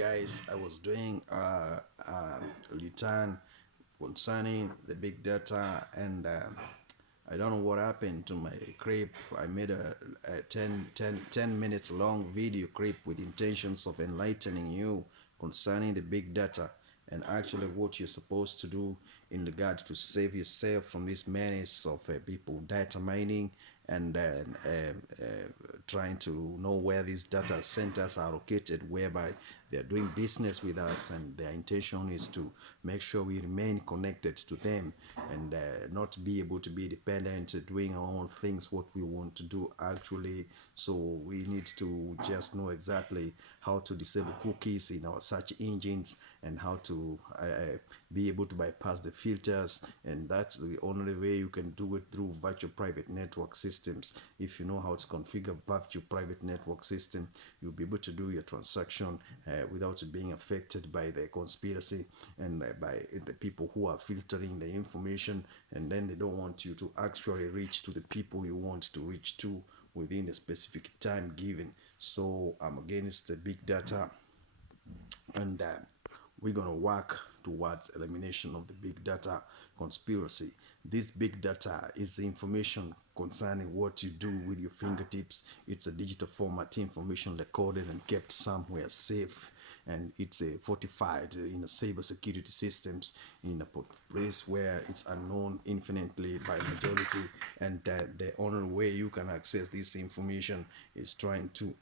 guys, I was doing return concerning the big data, and I don't know what happened to my clip. I made a 10 minutes long video clip with intentions of enlightening you concerning the big data and actually what you're supposed to do in regard to save yourself from this menace of people data mining and trying to know where these data centers are located, whereby they are doing business with us, and their intention is to make sure we remain connected to them and not be able to be dependent doing our own things what we want to do actually. So we need to just know exactly how to disable cookies in our search engines and how to be able to bypass the filters, and that's the only way you can do it, through virtual private network systems. If you know how to configure virtual private network system, you'll be able to do your transaction without being affected by the conspiracy and by the people who are filtering the information, and then they don't want you to actually reach to the people you want to reach to within a specific time given. So I'm against the big data, and we're going to work towards elimination of the big data conspiracy. This big data is the information concerning what you do with your fingertips. It's a digital format information recorded and kept somewhere safe, and it's fortified in a cyber security systems in a place where it's unknown infinitely by majority, and the only way you can access this information is trying to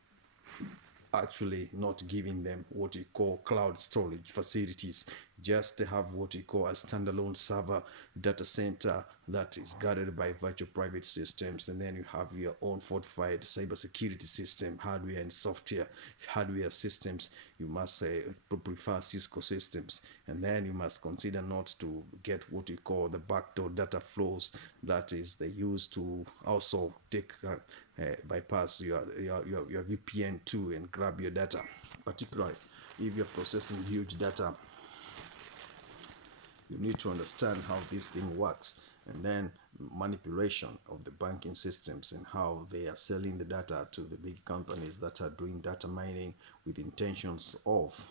actually not giving them what you call cloud storage facilities, just to have what you call a standalone server data center that is guarded by virtual private systems, and then you have your own fortified cybersecurity system, hardware and software. Hardware systems, you must prefer Cisco systems, and then you must consider not to get what you call the backdoor data flows, that is they use to also take bypass your VPN too and grab your data, particularly if you're processing huge data. You need to understand how this thing works, and then manipulation of the banking systems and how they are selling the data to the big companies that are doing data mining with intentions of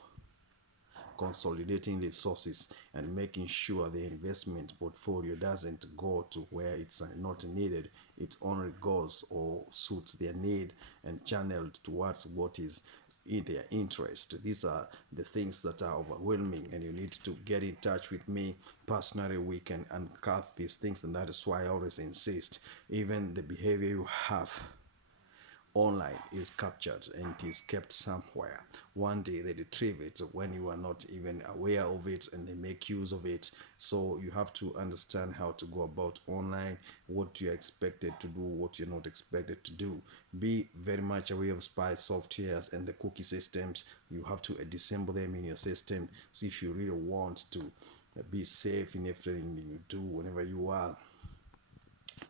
consolidating the sources and making sure the investment portfolio doesn't go to where it's not needed. It only goes or suits their need and channeled towards what is in their interest. These are the things that are overwhelming, and you need to get in touch with me personally. We can uncut these things, and that is why I always insist. Even the behavior you have online is captured and it is kept somewhere. One day they retrieve it when you are not even aware of it, and they make use of it. So you have to understand how to go about online, what you're expected to do, what you're not expected to do. Be very much aware of spy softwares and the cookie systems. You have to disassemble them in your system. So if you really want to be safe in everything you do whenever you are.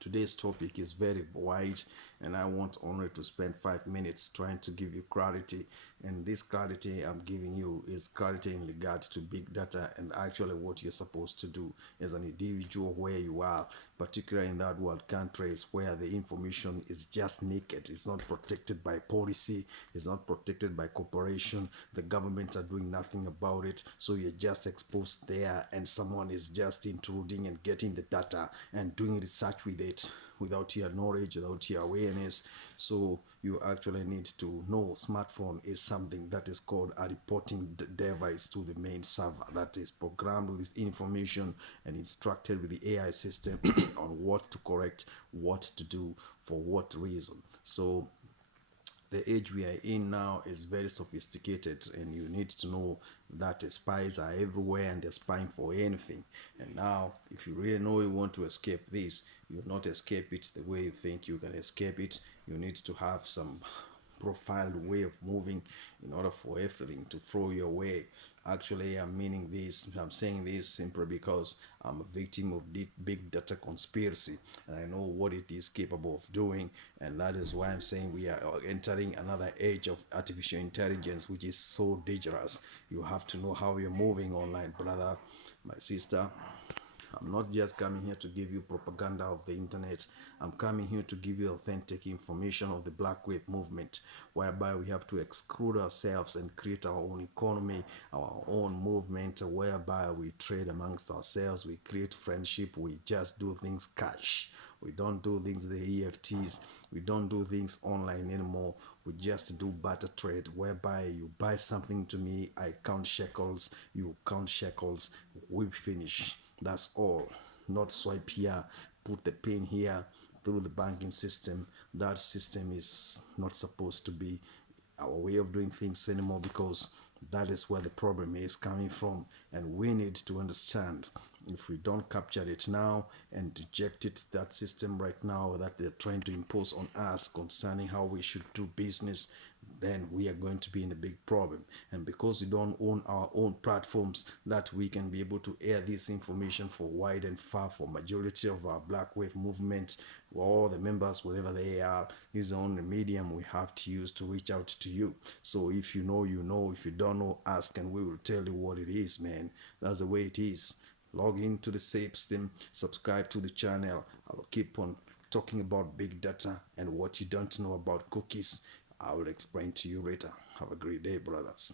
Today's topic is very wide, and I want only to spend 5 minutes trying to give you clarity. And this clarity I'm giving you is clarity in regards to big data and actually what you're supposed to do as an individual where you are, particularly in that world countries where the information is just naked. It's not protected by policy, it's not protected by corporation. The government are doing nothing about it. So you're just exposed there, and someone is just intruding and getting the data and doing research with it without your knowledge, without your awareness. So you actually need to know smartphone is something that is called a reporting device to the main server that is programmed with this information and instructed with the AI system on what to correct, what to do, for what reason. So the age we are in now is very sophisticated, and you need to know that spies are everywhere and they're spying for anything. And now if you really know you want to escape this, you'll not escape it the way you think you can escape it. You need to have some profiled way of moving in order for everything to flow your way. Actually, I'm saying this simply because I'm a victim of big data conspiracy, and I know what it is capable of doing, and that is why I'm saying we are entering another age of artificial intelligence, which is so dangerous. You have to know how you're moving online, brother, my sister. I'm not just coming here to give you propaganda of the internet. I'm coming here to give you authentic information of the Black Wave movement, whereby we have to exclude ourselves and create our own economy, our own movement, whereby we trade amongst ourselves, we create friendship, we just do things cash. We don't do things the EFTs. We don't do things online anymore. We just do barter trade, whereby you buy something to me, I count shekels, you count shekels, we finish. That's all. Not swipe here, put the pin here through the banking system. That system is not supposed to be our way of doing things anymore, because that is where the problem is coming from, and we need to understand, if we don't capture it now and reject it, that system right now that they're trying to impose on us concerning how we should do business, then we are going to be in a big problem. And because we don't own our own platforms that we can be able to air this information for wide and far, for majority of our Black Wave movement, all the members, wherever they are, is the only medium we have to use to reach out to you. So if you know, you know. If you don't know, ask and we will tell you what it is, man. That's the way it is. Log into the system, subscribe to the channel. I'll keep on talking about big data and what you don't know about cookies. I will explain to you later. Have a great day, brothers.